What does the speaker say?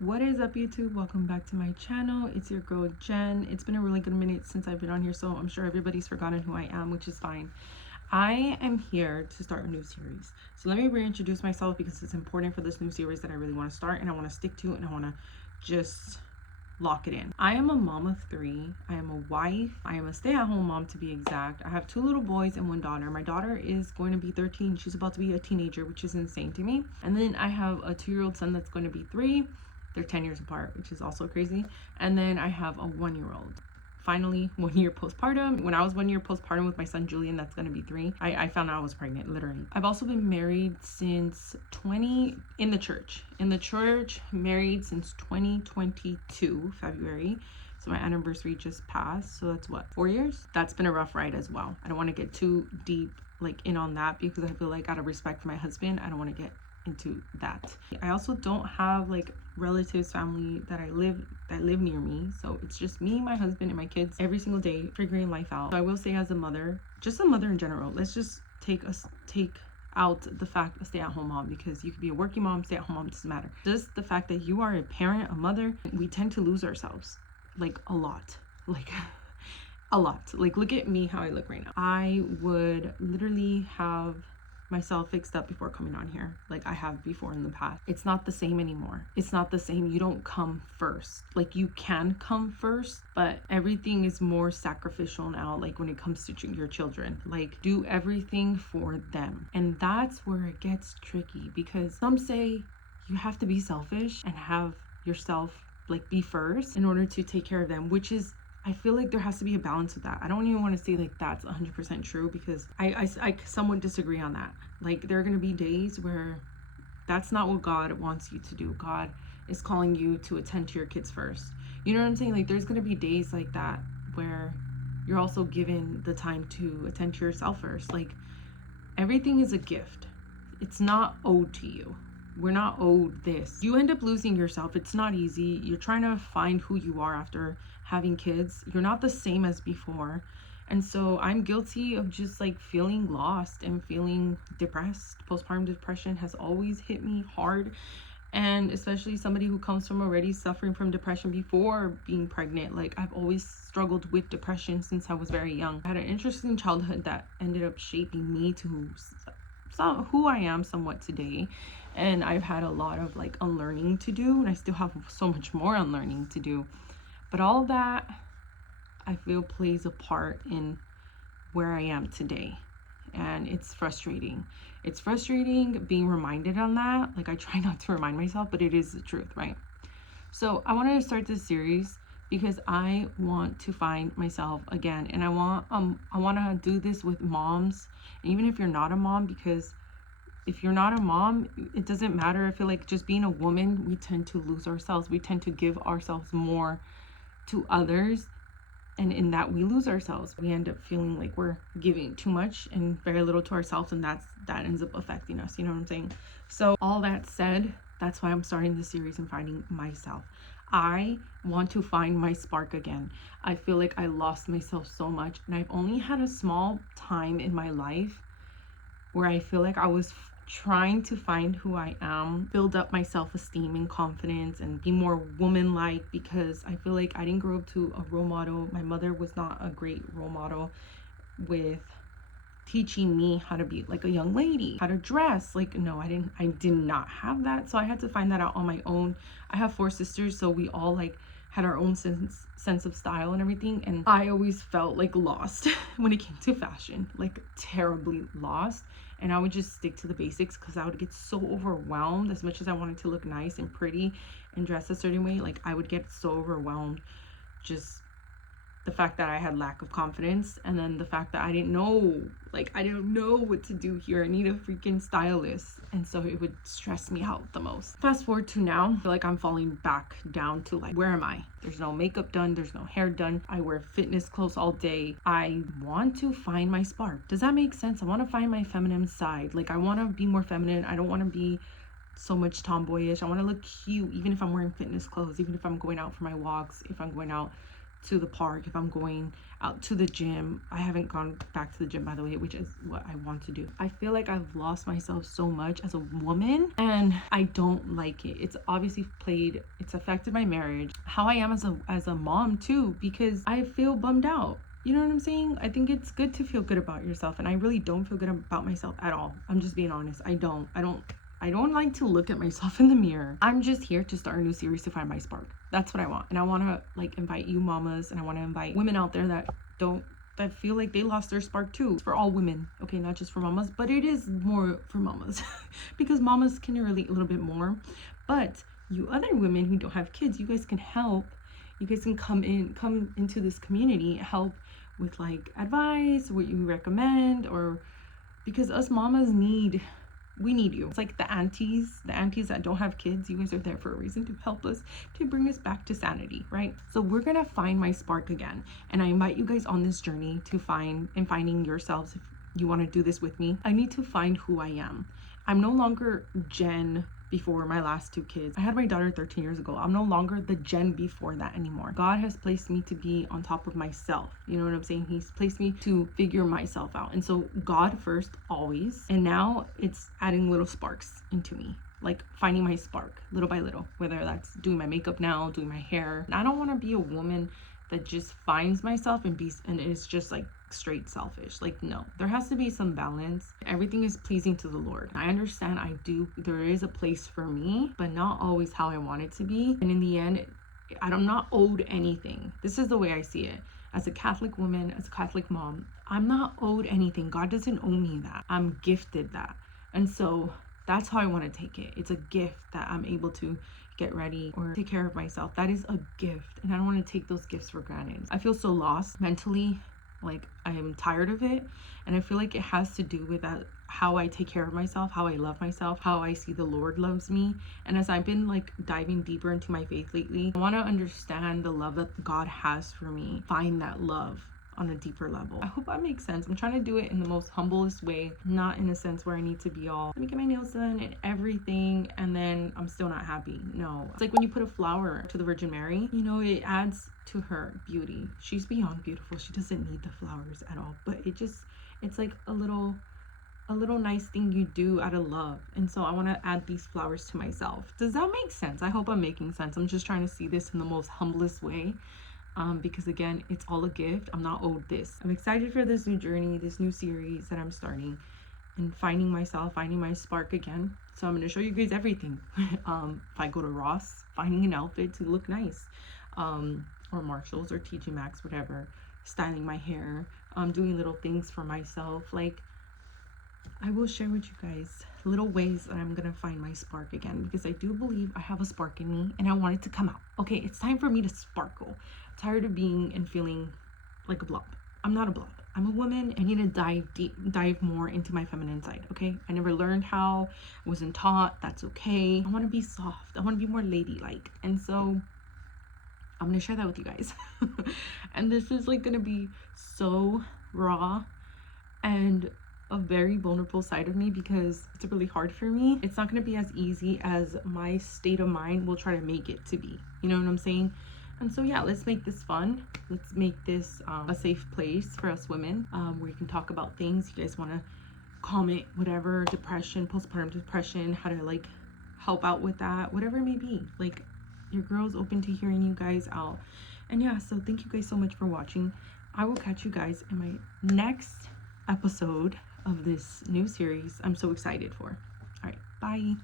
What is up, YouTube? Welcome back to my channel. It's your girl Jen. It's been a really good minute since I've been on here, so I'm sure everybody's forgotten who I am, which is fine. I am here to start a new series. So let me reintroduce myself because it's important for this new series that I really want to start and I want to stick to, and I want to just lock it in. I am a mom of 3. I am a wife. I am a stay-at-home mom, to be exact. I have 2 little boys and 1 daughter. My daughter is going to be 13. She's about to be a teenager, which is insane to me. And then I have a 2-year-old son that's going to be 3. They're 10 years apart, which is also crazy. And then I have a 1-year-old. Finally, 1 year postpartum. When I was 1 year postpartum with my son Julian, that's going to be 3, I found out I was pregnant, literally. I've also been married since in the church, married since 2022 February. So my anniversary just passed, so that's what, 4 years. That's been a rough ride as well. I don't want to get too deep in on that because I feel like, out of respect for my husband, I don't want to get into that. I also don't have relatives, family that live near me, so it's just me, my husband, and my kids every single day figuring life out. So I will say, as a mother, just a mother in general, let's just take out the fact of stay-at-home mom, because you could be a working mom, stay-at-home mom, doesn't matter. Just the fact that you are a parent, a mother, we tend to lose ourselves a lot, a lot. Look at me, how I look right now. I would literally have myself fixed up before coming on here, like I have before in the past. It's not the same anymore. It's not the same. You don't come first. You can come first, but everything is more sacrificial now, when it comes to your children. Do everything for them. And that's where it gets tricky, because some say you have to be selfish and have yourself be first in order to take care of them, which is, I feel like there has to be a balance with that. I don't even want to say that's 100% true, because I somewhat disagree on that. There are going to be days where that's not what God wants you to do. God is calling you to attend to your kids first. You know what I'm saying? There's going to be days like that where you're also given the time to attend to yourself first. Everything is a gift. It's not owed to you. We're not owed this. You end up losing yourself. It's not easy. You're trying to find who you are after having kids. You're not the same as before. And so I'm guilty of just feeling lost and feeling depressed. Postpartum depression has always hit me hard. And especially somebody who comes from already suffering from depression before being pregnant. I've always struggled with depression since I was very young. I had an interesting childhood that ended up shaping me to who I am somewhat today. And I've had a lot of unlearning to do, and I still have so much more unlearning to do. But all of that, I feel, plays a part in where I am today. And it's frustrating. It's frustrating being reminded on that. I try not to remind myself, but it is the truth, right? So I wanted to start this series because I want to find myself again. And I want to do this with moms, even if you're not a mom, because if you're not a mom, it doesn't matter. I feel like just being a woman, we tend to lose ourselves. We tend to give ourselves more to others, and in that we lose ourselves. We end up feeling like we're giving too much and very little to ourselves, and that ends up affecting us. You know what I'm saying? So all that said, that's why I'm starting this series and finding myself. I want to find my spark again. I feel like I lost myself so much, and I've only had a small time in my life where I feel like I was trying to find who I am, build up my self-esteem and confidence, and be more woman-like, because I feel like I didn't grow up to a role model. My mother was not a great role model with teaching me how to be a young lady, how to dress. No, I did not have that. So I had to find that out on my own. I have 4 sisters, so we all had our own sense of style and everything, and I always felt lost when it came to fashion, terribly lost. And I would just stick to the basics because I would get so overwhelmed. As much as I wanted to look nice and pretty and dress a certain way, I would get so overwhelmed. Just the fact that I had lack of confidence, and then the fact that I didn't know what to do here. I need a freaking stylist, and so it would stress me out the most. Fast forward to now, I feel like I'm falling back down to where am I? There's no makeup done, there's no hair done, I wear fitness clothes all day. I want to find my spark. Does that make sense? I want to find my feminine side. I want to be more feminine. I don't want to be so much tomboyish. I want to look cute, even if I'm wearing fitness clothes, even if I'm going out for my walks, if I'm going out to the park, if I'm going out to the gym. I haven't gone back to the gym, by the way, which is what I want to do. I feel like I've lost myself so much as a woman, and I don't like it. It's obviously it's affected my marriage, how I am as a mom too, because I feel bummed out. You know what I'm saying? I think it's good to feel good about yourself, and I really don't feel good about myself at all. I'm just being honest. I don't like to look at myself in the mirror. I'm just here to start a new series to find my spark. That's what I want. And I want to like invite you mamas, and I want to invite women out there that feel like they lost their spark too. It's for all women, okay, not just for mamas, but it is more for mamas because mamas can relate a little bit more. But you other women who don't have kids, you guys can help. You guys can come into this community, help with like advice, what you recommend, or because us mamas we need you. It's like the aunties that don't have kids. You guys are there for a reason, to help us, to bring us back to sanity, right? So we're gonna find my spark again, and I invite you guys on this journey to finding yourselves. If you want to do this with me, I need to find who I am. I'm no longer Jen before my last two kids. I had my daughter 13 years ago. I'm no longer the Jen before that anymore. God has placed me to be on top of myself. You know what I'm saying? He's placed me to figure myself out. And so God first, always. And now it's adding little sparks into me, like finding my spark little by little, whether that's doing my makeup now, doing my hair. I don't want to be a woman that just finds myself and is just like straight selfish. Like, no, there has to be some balance. Everything is pleasing to the Lord. I understand there is a place for me, but not always how I want it to be. And in the end, I'm not owed anything. This is the way I see it. As a Catholic woman, as a Catholic mom, I'm not owed anything. God doesn't owe me that. I'm gifted that. And so that's how I want to take it. It's a gift that I'm able to get ready or take care of myself. That is a gift, and I don't want to take those gifts for granted. I feel so lost mentally, like I am tired of it, and I feel like it has to do with that, how I take care of myself, how I love myself, how I see the Lord loves me. And as I've been like diving deeper into my faith lately, I want to understand the love that God has for me, find that love on a deeper level. I hope that makes sense. I'm trying to do it in the most humblest way, not in a sense where I need to be all, let me get my nails done and everything, and then I'm still not happy. No, it's like when you put a flower to the Virgin Mary, you know, it adds to her beauty. She's beyond beautiful. She doesn't need the flowers at all, but it's like a little nice thing you do out of love. And so I want to add these flowers to myself. Does that make sense? I hope I'm making sense. I'm just trying to see this in the most humblest way. Because again, it's all a gift. I'm not owed this. I'm excited for this new journey, this new series that I'm starting, and finding myself, finding my spark again. So I'm going to show you guys everything. If I go to Ross, finding an outfit to look nice, or Marshalls or TJ Maxx, whatever, styling my hair, doing little things for myself. Like, I will share with you guys little ways that I'm gonna find my spark again, because I do believe I have a spark in me and I want it to come out. Okay, it's time for me to sparkle. I'm tired of being and feeling like a blob. I'm not a blob. I'm a woman. I need to dive more into my feminine side. Okay, I never learned how, I wasn't taught. That's okay. I want to be soft. I want to be more ladylike, and so I'm gonna share that with you guys. And this is like gonna be so raw and a very vulnerable side of me, because it's really hard for me. It's not going to be as easy as my state of mind will try to make it to be. You know what I'm saying? And so yeah, let's make this fun. Let's make this a safe place for us women, where you can talk about things. You guys want to comment, whatever, depression, postpartum depression, how to like help out with that, whatever it may be. Like, your girl's open to hearing you guys out. And yeah, so thank you guys so much for watching. I will catch you guys in my next episode of this new series I'm so excited for. All right, bye.